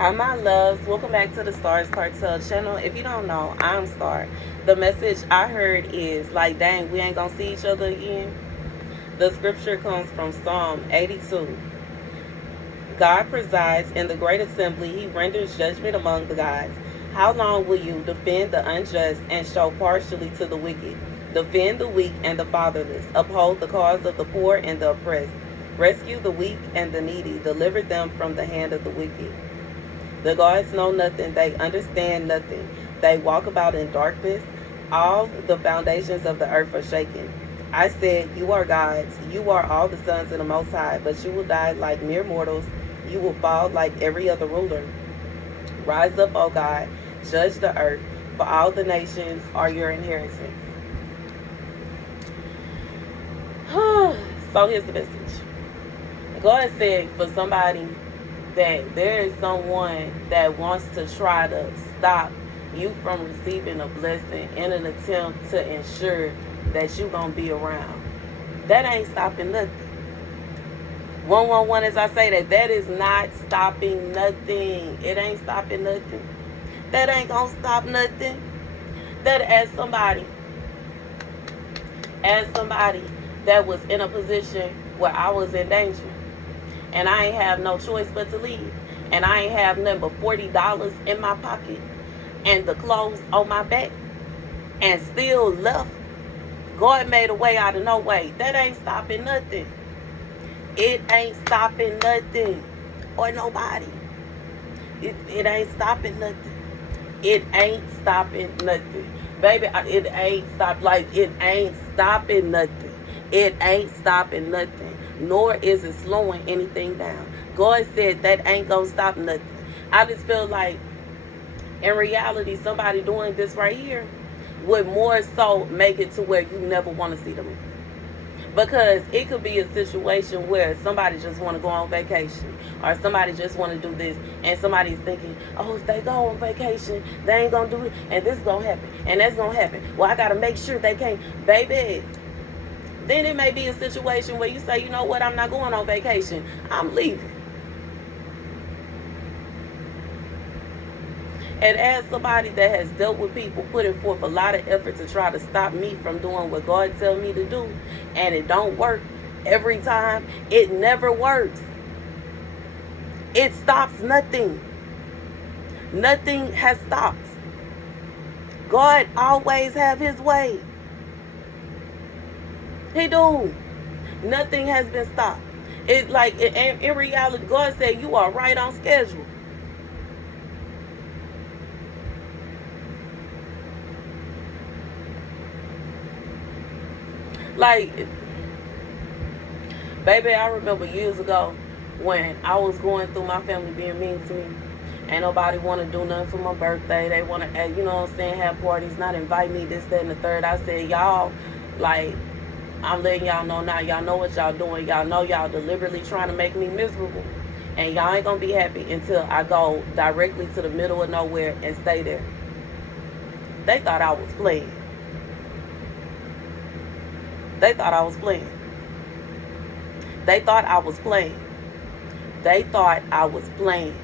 Hi, my loves. Welcome back to the Starscartel channel. If you don't know, I'm Star. The message I heard is like, dang, we ain't gonna see each other again. The scripture comes from Psalm 82. God presides in the great assembly. He renders judgment among the gods. How long will you defend the unjust and show partially to the wicked? Defend the weak and the fatherless. Uphold the cause of the poor and the oppressed. Rescue the weak and the needy. Deliver them from the hand of the wicked. The gods know nothing, they understand nothing. They walk about in darkness. All the foundations of the earth are shaken. I said, you are gods, you are all the sons of the Most High, but you will die like mere mortals. You will fall like every other ruler. Rise up, O God, judge the earth, for all the nations are your inheritance. So here's the message. God said for somebody that there is someone that wants to try to stop you from receiving a blessing in an attempt to ensure that you're going to be around. That ain't stopping nothing. 111, as I say that is not stopping nothing. It ain't stopping nothing. That ain't going to stop nothing. That as somebody that was in a position where I was in danger, and I ain't have no choice but to leave. And I ain't have nothing but $40 in my pocket and the clothes on my back and still left. God made a way out of no way. That ain't stopping nothing. It ain't stopping nothing or nobody. It ain't stopping nothing. It ain't stopping nothing. Baby, it ain't stopping nothing. It ain't stopping nothing. Nor is it slowing anything down. God said that ain't gonna stop nothing. I just feel like in reality somebody doing this right here would more so make it to where you never want to see them again. Because it could be a situation where somebody just want to go on vacation, or somebody just want to do this, and somebody's thinking, oh, if they go on vacation, they ain't gonna do it, and this is gonna happen, and that's gonna happen. Well, I gotta make sure they can't. Baby, then it may be a situation where you say, you know what, I'm not going on vacation, I'm leaving. And as somebody that has dealt with people putting forth a lot of effort to try to stop me from doing what God tells me to do, and it don't work every time, it never works. It stops nothing. Nothing has stopped. God always have his way. He do. Nothing has been stopped. It's like in reality, God said you are right on schedule. Like, baby, I remember years ago when I was going through my family being mean to me. Ain't nobody want to do nothing for my birthday. They want to, you know what I'm saying, have parties, not invite me, this, that, and the third. I said, y'all, like, I'm letting y'all know now. Y'all know what y'all doing. Y'all know y'all deliberately trying to make me miserable. And y'all ain't going to be happy until I go directly to the middle of nowhere and stay there. They thought I was playing. They thought I was playing. They thought I was playing. They thought I was playing.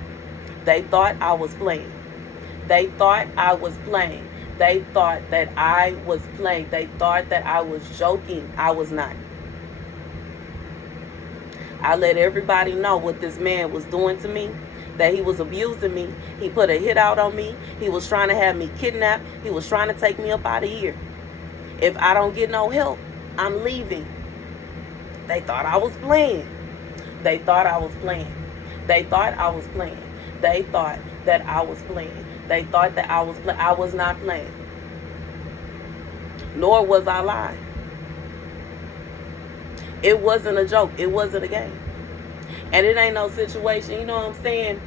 They thought I was playing. They thought I was playing. They thought that I was playing. They thought that I was joking. I was not. I let everybody know what this man was doing to me, that he was abusing me. He put a hit out on me. He was trying to have me kidnapped. He was trying to take me up out of here. If I don't get no help, I'm leaving. They thought I was playing. They thought I was playing. They thought I was playing. They thought that I was playing. They thought that I was playing. I was not playing. Nor was I lying. It wasn't a joke. It wasn't a game. And it ain't no situation, you know what I'm saying,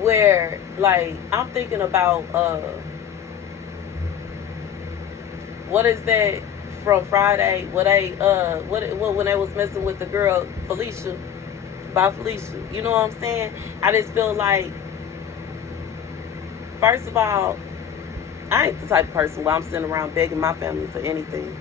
where, like, I'm thinking about, what is that from Friday? When they was messing with the girl Felicia, by Felicia. You know what I'm saying? I just feel like, first of all, I ain't the type of person where I'm sitting around begging my family for anything.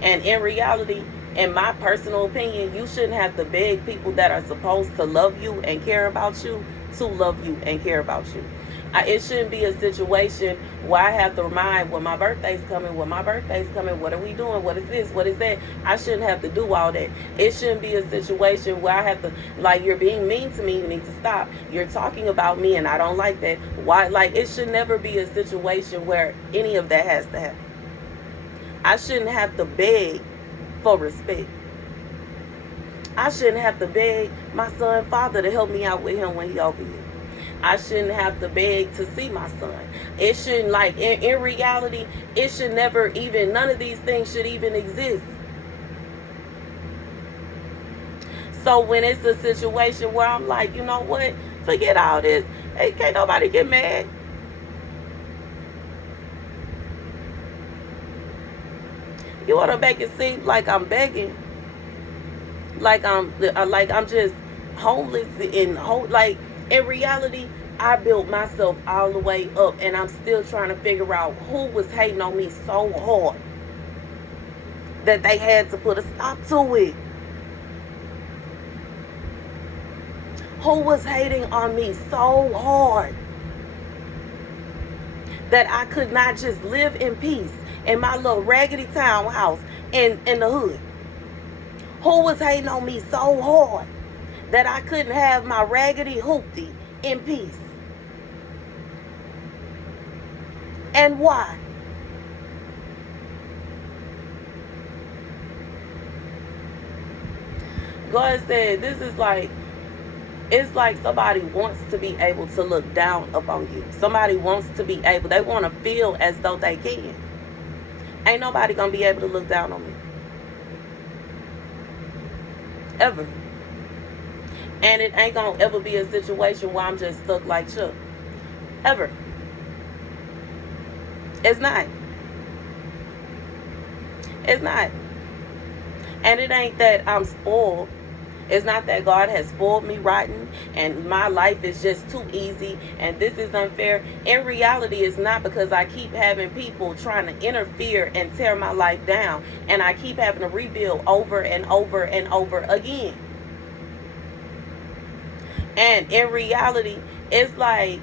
And in reality, in my personal opinion, you shouldn't have to beg people that are supposed to love you and care about you to love you and care about you. It shouldn't be a situation where I have to remind when my birthday's coming, what are we doing, what is this, what is that. I shouldn't have to do all that. It shouldn't be a situation where I have to, like, you're being mean to me, you need to stop. You're talking about me and I don't like that. Why? Like, it should never be a situation where any of that has to happen. I shouldn't have to beg for respect. I shouldn't have to beg my son father to help me out with him when he over here. I shouldn't have to beg to see my son. It shouldn't, like, in reality, it should never even, none of these things should even exist. So when it's a situation where I'm like, you know what, forget all this. Hey, can't nobody get mad. You want to make it seem like I'm begging, like I'm just homeless and like, in reality, I built myself all the way up, and I'm still trying to figure out who was hating on me so hard that they had to put a stop to it. Who was hating on me so hard that I could not just live in peace in my little raggedy townhouse in the hood? Who was hating on me so hard that I couldn't have my raggedy hoopty in peace? And why? God said this is like, it's like somebody wants to be able to look down upon you. Somebody wants to be able, they want to feel as though they can. Ain't nobody gonna be able to look down on me. Ever. And it ain't gonna ever be a situation where I'm just stuck like Chuck. Ever. It's not. It's not. And it ain't that I'm spoiled. It's not that God has spoiled me rotten and my life is just too easy and this is unfair. In reality, it's not, because I keep having people trying to interfere and tear my life down, and I keep having to rebuild over and over and over again. And in reality, it's like,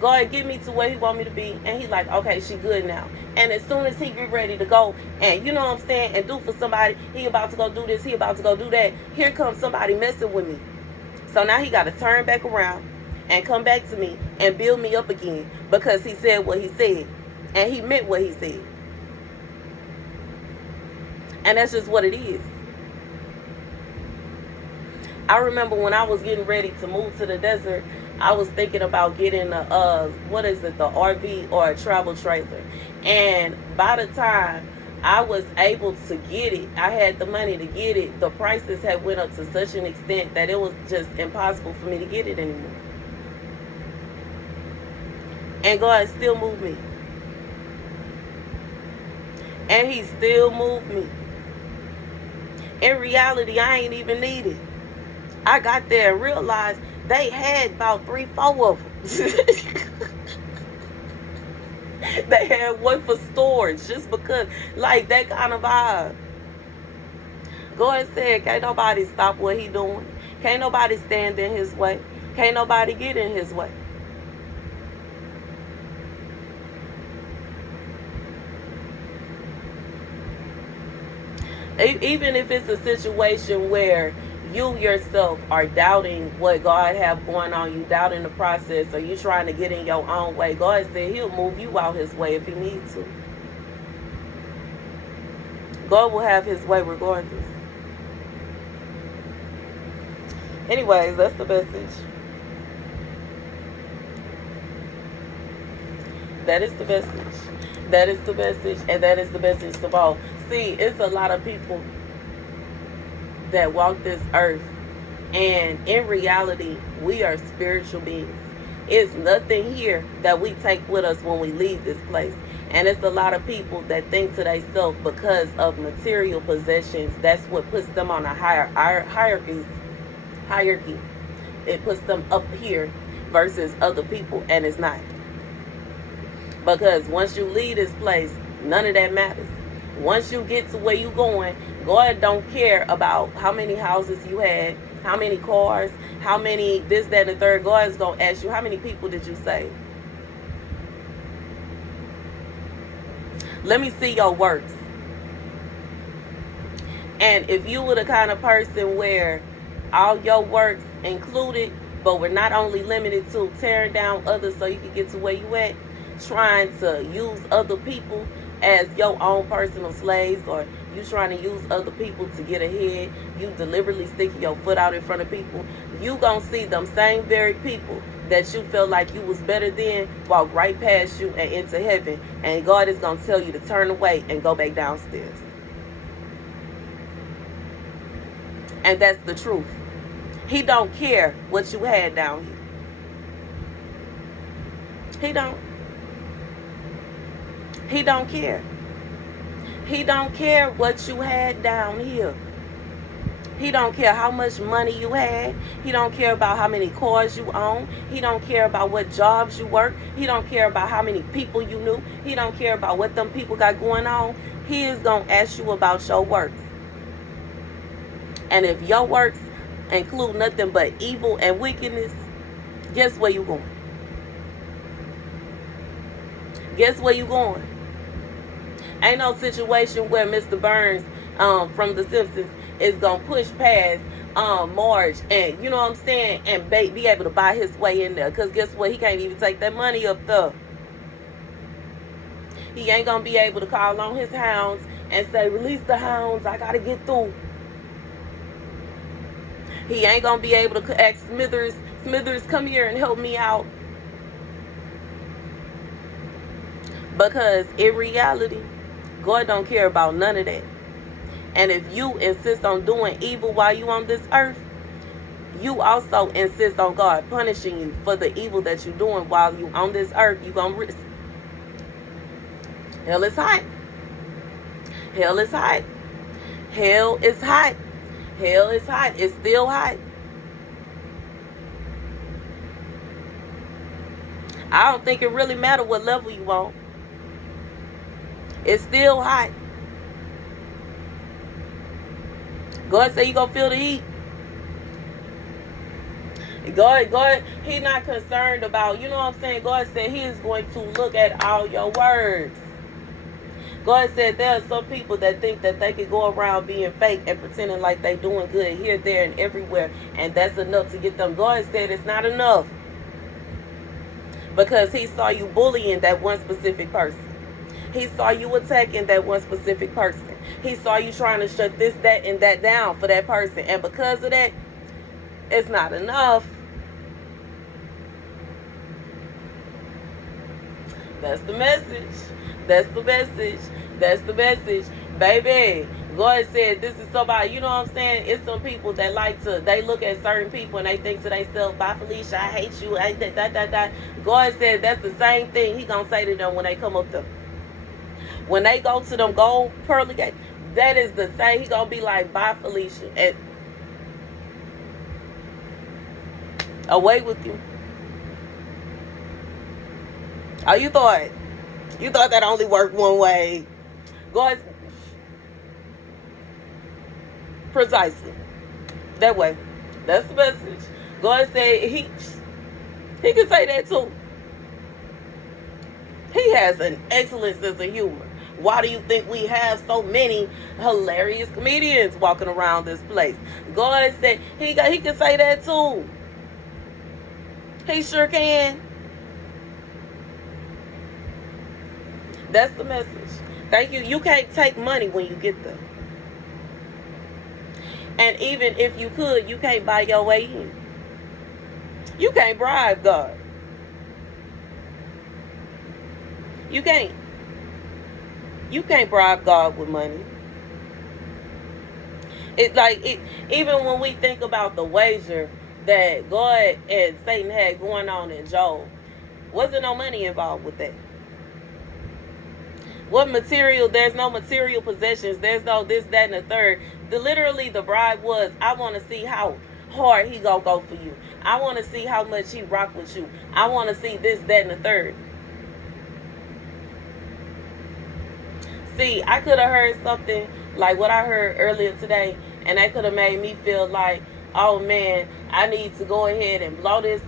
God get me to where he want me to be, and he like, okay, she good now. And as soon as he get ready to go, and you know what I'm saying, and do for somebody, he about to go do this, he about to go do that, here comes somebody messing with me. So now he got to turn back around and come back to me and build me up again, because he said what he said, and he meant what he said. And that's just what it is. I remember when I was getting ready to move to the desert, I was thinking about getting the RV or a travel trailer. And by the time I was able to get it, I had the money to get it, the prices had went up to such an extent that it was just impossible for me to get it anymore. And God still moved me. And he still moved me. In reality, I ain't even need it. I got there and realized they had about 3-4 of them. They had one for storage, just because, like, that kind of vibe. God said, can't nobody stop what he doing. Can't nobody stand in his way. Can't nobody get in his way. Even if it's a situation where you yourself are doubting what God have going on, you doubting the process, or you trying to get in your own way, God said he'll move you out his way if he needs to. God will have his way regardless. Anyways, that's the message. That is the message. That is the message, and that is the message to all. See, it's a lot of people that walk this earth, and in reality, we are spiritual beings. It's nothing here that we take with us when we leave this place. And it's a lot of people that think to themselves, because of material possessions, that's what puts them on a hierarchy. It puts them up here versus other people, and it's not. Because once you leave this place, none of that matters. Once you get to where you going, God don't care about how many houses you had, how many cars, how many this, that, and the third. God is going to ask you, how many people did you save? Let me see your works. And if you were the kind of person where all your works included, but we're not only limited to tearing down others so you can get to where you at, trying to use other people as your own personal slaves, or you trying to use other people to get ahead, you deliberately sticking your foot out in front of people, you gonna see them same very people that you felt like you was better than walk right past you and into heaven, and God is gonna tell you to turn away and go back downstairs. And that's the truth. He don't care what you had down here. He don't. He don't care. He don't care what you had down here. He don't care how much money you had. He don't care about how many cars you own. He don't care about what jobs you work. He don't care about how many people you knew. He don't care about what them people got going on. He is going to ask you about your works. And if your works include nothing but evil and wickedness, guess where you going? Guess where you going? Ain't no situation where Mr. Burns from The Simpsons is going to push past Marge and, you know what I'm saying, and be able to buy his way in there. Because guess what? He can't even take that money up there. He ain't going to be able to call on his hounds and say, release the hounds, I got to get through. He ain't going to be able to ask Smithers, come here and help me out. Because in reality, God don't care about none of that. And if you insist on doing evil while you on this earth, you also insist on God punishing you for the evil that you're doing while you on this earth. You gonna risk. Hell is hot. Hell is hot. Hell is hot. Hell is hot. It's still hot. I don't think it really matters what level you on. It's still hot. God said you gonna feel the heat. God, He not concerned about, you know what I'm saying? God said He is going to look at all your words. God said there are some people that think that they can go around being fake and pretending like they doing good here, there, and everywhere, and that's enough to get them. God said it's not enough. Because He saw you bullying that one specific person. He saw you attacking that one specific person. He saw you trying to shut this, that, and that down for that person. And because of that, it's not enough. That's the message. That's the message. That's the message. Baby, God said this is somebody, you know what I'm saying? It's some people that like to, they look at certain people and they think to themselves, bye Felicia, I hate you. God said that's the same thing He gonna say to them when they come up to them. When they go to them gold pearly gate, that is the same. He gonna be like, bye Felicia, and away with you. Oh, you thought that only worked one way. God, precisely that way. That's the message. God said He can say that too. He has an excellent sense of humor. Why do you think we have so many hilarious comedians walking around this place? God said He can say that too. He sure can. That's the message. Thank you. You can't take money when you get there. And even if you could, you can't buy your way in. You can't bribe God. You can't. You can't bribe God with money. Even when we think about the wager that God and Satan had going on in Job, wasn't no money involved with that. What material? There's no material possessions. There's no this, that, and the third. Literally, the bribe was, I want to see how hard He gonna go for you. I want to see how much He rock with you. I want to see this, that, and the third. See, I could have heard something like what I heard earlier today, and that could have made me feel like, oh man, I need to go ahead and blow the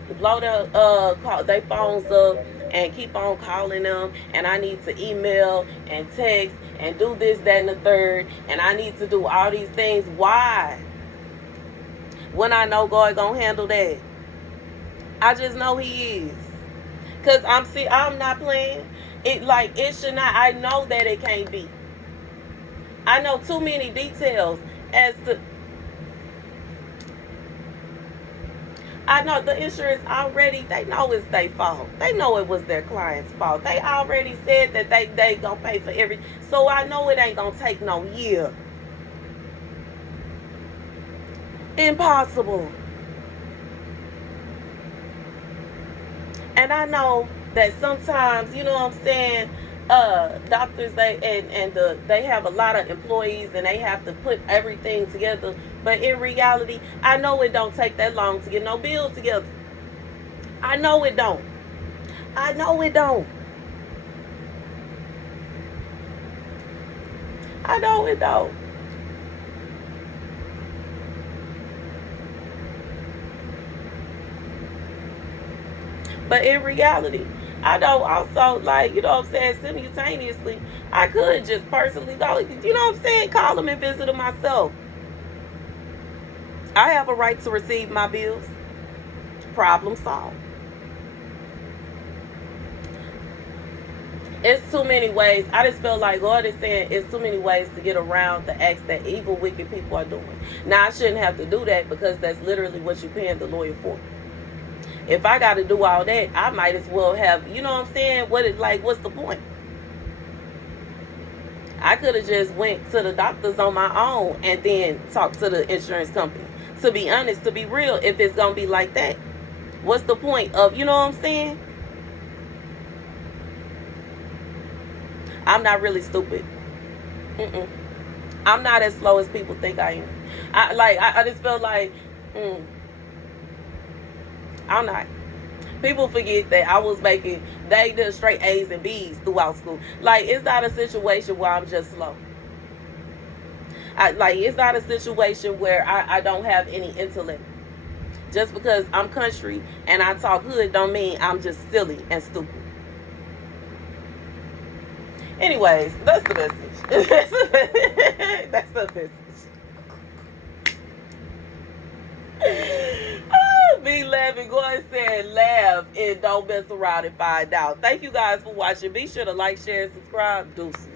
they phones up and keep on calling them, and I need to email and text and do this, that, and the third, and I need to do all these things. Why? When I know God gonna handle that. I just know He is. Cause I'm not playing. It should not. I know that it can't be. I know too many details as to. I know the insurance already. They know it's their fault. They know it was their client's fault. They already said that they gonna pay for every. So I know it ain't gonna take no year. Impossible. And I know that sometimes, you know what I'm saying, doctors they have a lot of employees and they have to put everything together. But in reality, I know it don't take that long to get no bill together. I know it don't. I know it don't. I know it don't. But in reality, I know also, like, you know what I'm saying, simultaneously, I could just personally go, you know what I'm saying, call them and visit them myself. I have a right to receive my bills. Problem solved. It's too many ways. I just feel like God is saying it's too many ways to get around the acts that evil, wicked people are doing. Now, I shouldn't have to do that because that's literally what you're paying the lawyer for. If I got to do all that, I might as well have, you know what I'm saying? What's the point? I could have just went to the doctors on my own and then talked to the insurance company. To be honest, to be real, if it's going to be like that, what's the point of, you know what I'm saying? I'm not really stupid. I'm not as slow as people think I am. I just feel like, I'm not. People forget that I was making, they did straight A's and B's throughout school. Like, it's not a situation where I'm just slow. It's not a situation where I don't have any intellect. Just because I'm country and I talk hood don't mean I'm just silly and stupid. Anyways, that's the message. That's the message. Be laughing. Go ahead and say laugh and don't mess around and find out. Thank you guys for watching. Be sure to like, share, and subscribe. Deuces.